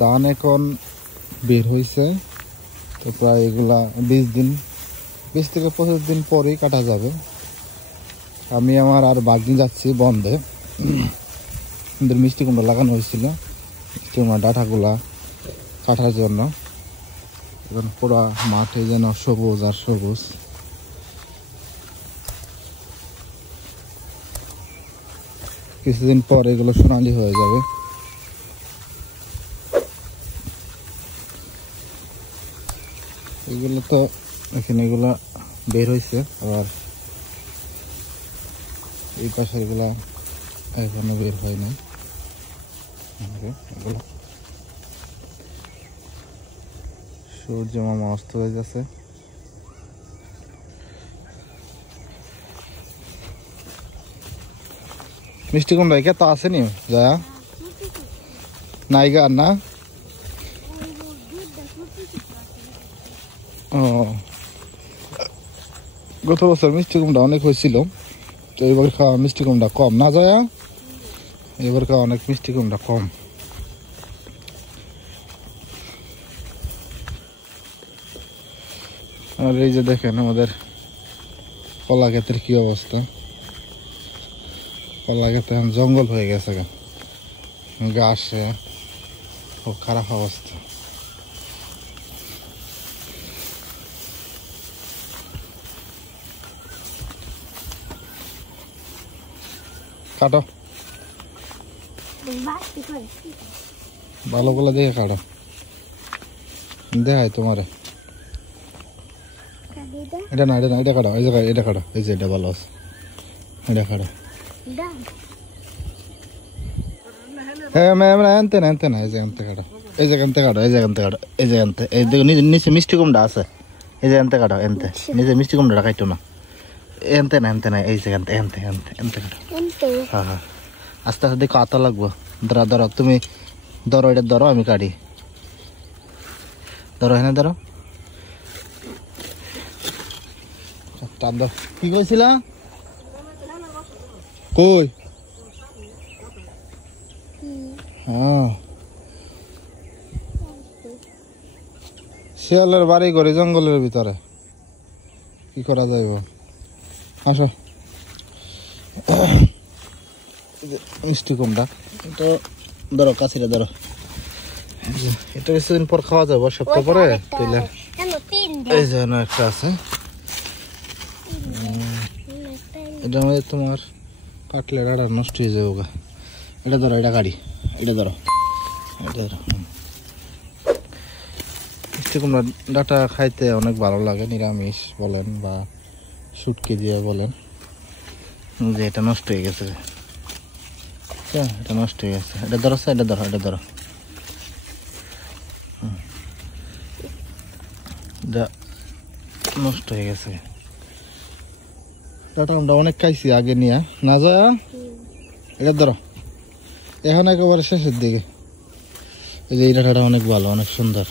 ধান এখন বের হয়েছে, তো প্রায় এগুলা 20 থেকে 25 দিন পরেই কাটা যাবে। আমি আমার আর বাগনি যাচ্ছি বন্ধে। আমাদের মিষ্টি কুমড়া লাগানো হয়েছিল, মিষ্টি কুমড়া ডাঁটাগুলা কাটার জন্য। এখন পুরো মাঠে যেন সবুজ আর সবুজ। কিছুদিন পর এগুলো সোনালি হয়ে যাবে। এগুলো তো এখানে এগুলা বের হয়েছে, আবার এই পাশে এগুলা এখনো বের হয় না। সূর্য মামা অস্ত হয়ে যাচ্ছে। মিষ্টি কুমড়া কে তো আসেনি জয়া নাইগা আর না। ও গত বছর মিষ্টি কুমড়া অনেক হয়েছিল, তো এবার খাওয়া মিষ্টি কুমড়া কম না জয়া, এবার খাওয়া অনেক মিষ্টি কুমড়া কম। আর এই যে দেখেন আমাদের কলা ক্ষেতের কি অবস্থা। কলা ক্ষেতে এখন জঙ্গল হয়ে গেছে, গাছে খুব খারাপ অবস্থা। কাটো ভালো করে দেখে কাটো, দেখাই তোমারে। এটা না, এটা না, এটা কাটো, এই জায়গায় এটা কাটো, এই যে এটা ভালো আছে, এটা কাটো। হ্যাঁ ম্যাম আনতে না, আনতে না, এই যে আনতে কাটো, এই যে আনতে কাটো, এই যে আনতে কাটো, এই যে আনতে, এই দেখো নিচে মিষ্টি কুমড়া আছে, এই যে আনতে কাটো, এনতে নিচে মিষ্টি কুমড়া কাটো না, এনতে না, এনতে না, এই যে আনতে আনতে আনতে আনতে কাটো। হ্যাঁ হ্যাঁ আস্তে আস্তে দেখো আতা লাগবো। ধরো ধরো তুমি ধরো, এটা ধরো, আমি কাটি, ধরো হ্যাঁ ধরো। কি কইছিলা কই? হ্যাঁ শিয়ালের বাড়ি করে জঙ্গলের ভিতরে, কি করা যাইব? আসো মিষ্টি কুমড়া এটা ধরো, কাছিটা ধরো, এটা কিছুদিন পর খাওয়া যাবে, সপ্তাহ পরে। এই যে একটা আছে, এটা আমাদের তোমার কাটলে ডাটা নষ্ট হয়ে যাবে ওগা। এটা ধরো, এটা গাড়ি, এটা ধরো, এটা ধরো। মিষ্টি কুমড়া ডাটা খাইতে অনেক ভালো লাগে, নিরামিষ বলেন বা শুটকি দিয়ে বলেন। যে এটা নষ্ট হয়ে গেছে, এটা নষ্ট হয়ে গেছে, এটা ধরো, এটা ধরো, এটা ধরো, এটা নষ্ট হয়ে গেছে। ডাটা আমরা অনেক খাইছি আগে নিয়ে না যায়। এটা ধরো, এখন একেবারে শেষের দিকে। এই যে এই ডাটাটা অনেক ভালো, অনেক সুন্দর।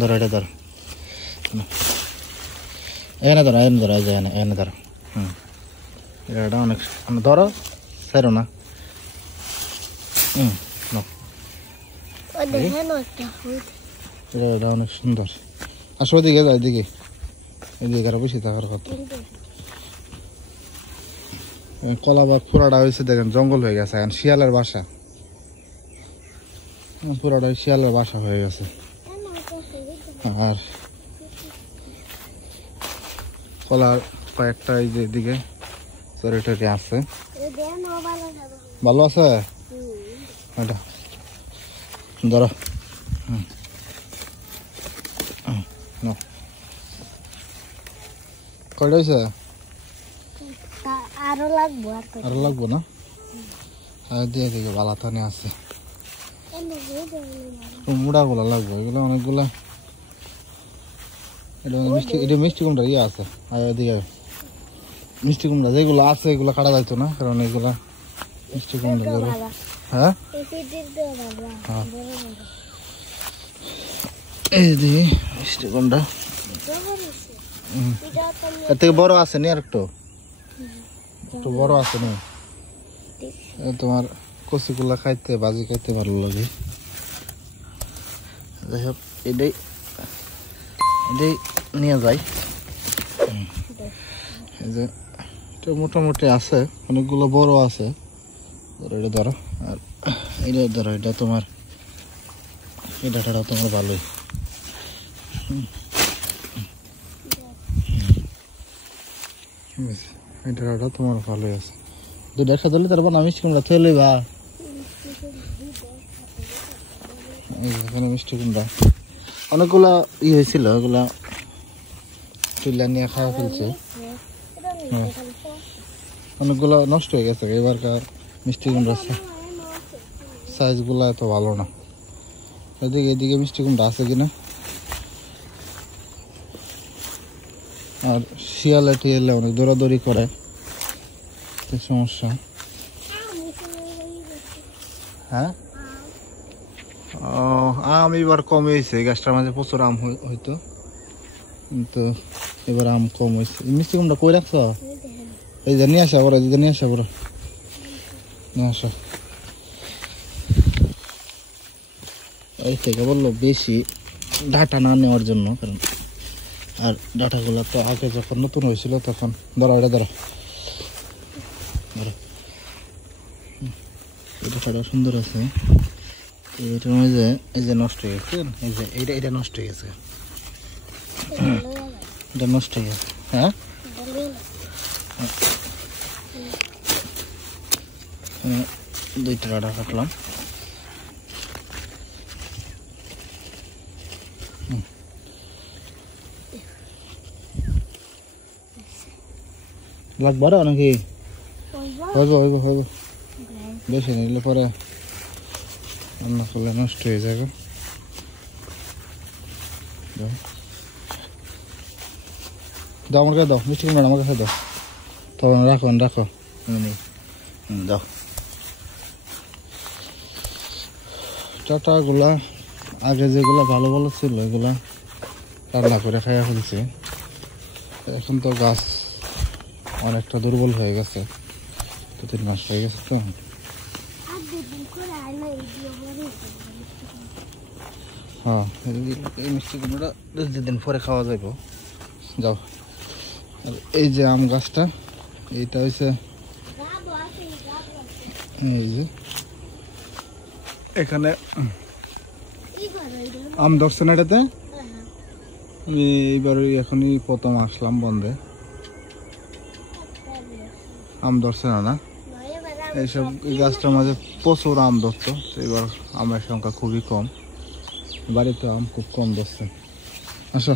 ধরো, এটা ধরো, এখানে ধরো, এখানে ধরো, এই যে এখানে ধরো। এটা অনেক ধরো, ছাড়ো না। এটা অনেক সুন্দর। আসো দিকে যাও, এদিকে, এদিকে আরো বেশি থাকার কথা। কলা বাগ পুরাটা হয়েছে, দেখেন জঙ্গল হয়ে গেছে, এখন শিয়ালের বাসা, পুরাটা শিয়ালের বাসা হয়ে গেছে। আর কলার কয়েকটা এই যে এদিকে চরে টরে আছে, ভালো আছে। এটা ধরো, কয়টা হয়েছে? আরো লাগবো না? দিয়ে দিকে বালা থানে আছে, মুড়া গুলা লাগবো, এগুলো অনেকগুলা। এটা মিষ্টি কুমড়া ইয়ে আছে, এদিকে মিষ্টি কুমড়া যেগুলো আছে এগুলো কাটা যাইতো না, কারণ এগুলা মিষ্টি কুমড়া। হ্যাঁ এই দিকে মিষ্টি কুমড়া এর থেকে বড় আছে নি, আর একটু বড় আছে নি। তোমার কচিগুলা খাইতে, বাজি খাইতে ভালো লাগে। যাই হোক এটাই নিয়ে যাই। এই যে এটা মোটামুটি আছে, অনেকগুলো বড় আছে। এটা ধরো, আর এটা ধরো, এটা তোমার এটা তোমার ভালোই। এটা তোমার ভালোই আছে। দুইটা একসাথে ধরলে তারপর মিষ্টি কুমড়া থয়ে লইবা। এখানে মিষ্টি কুমড়া অনেকগুলা হয়েছিল, ওগুলা তুলে নিয়ে খাওয়া ফেলছে। হ্যাঁ, অনেকগুলো নষ্ট হয়ে গেছে। এবারকার মিষ্টি কুমড়া সাইজ গুলা এত ভালো না। এদিকে মিষ্টি কুমড়া আছে কিনা। আর শিয়ালে টিয়ালে অনেক দৌড়াদৌড়ি করে, সমস্যা। হ্যাঁ, আম এবার কমে হয়েছে। গাছটার মাঝে প্রচুর আম হইতো, কিন্তু এবার আম কম হয়েছে। মিষ্টি কুমড়া কই রাখছ? এই যে নিয়ে আসা বড়, নিয়ে আসা বড়, নিয়ে আসা। এই থেকে বললো বেশি ডাটা না নেওয়ার জন্য, কারণ আর ডাটাগুলো তো আগে যখন নতুন হয়েছিল তখন। ধরো এটা ধরো, এই ডাটাটা সুন্দর আছে। এটার মধ্যে এই যে নষ্ট হয়ে গেছে, এই যে এটা নষ্ট হয়ে গেছে, এটা নষ্ট হয়ে গেছে। হ্যাঁ, দুইটা ডাটা কাটলাম। লাগবে আরো নাকি? হইব বেশি নিলে পরে রান্না করলে নষ্ট হয়ে যাবে। দাও আমার কাছে, দাও মিষ্টি কুমড়া আমার কাছে দাও। তখন রাখো দাও। টাটাগুলা আগে যেগুলা ভালো ভালো ছিল এগুলা রান্না করে খাইয়া ফেলছি। এখন তো গাছ অনেকটা দুর্বল হয়ে গেছে, 2-3 মাস হয়ে গেছে তো। হ্যাঁ, এই মিষ্টি কুমড়াটা 2 দিন পরে খাওয়া যাইব। যাও। আর এই যে আম গাছটা, এইটা হয়েছে এই যে এখানে আম ধরছে না এটাতে। আমি এইবারই এখনই প্রথম আসলাম বন্ধে, আম ধরছে না। এইসব গাছটার মাঝে প্রচুর আম ধরতো, তো এবার আমের সংখ্যা খুবই কম। বাড়িতে আম খুব কম ধরছে। আসো,